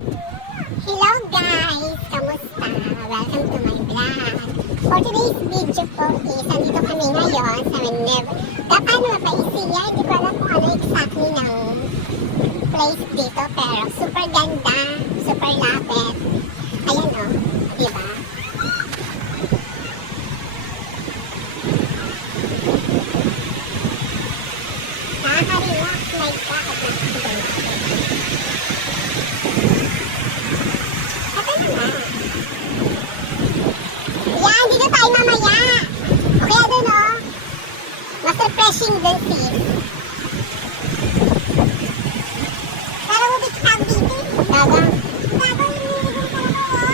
Hello guys! Kamusta? Welcome to my vlog. For today's video po is, andito kami ngayon sa Paano Mapaisiya? Hindi ko alam kung ano exactly ng place dito, pero super ganda, super lapit. Ayan o, diba? Nakaka-relax like that at nakakaganda. Yan, dito tayo mamaya. O kaya dun o. Mas refreshing dun sis. Pero ubik tag dito eh. Gaga. Gaga yung nilibong ko na ko o.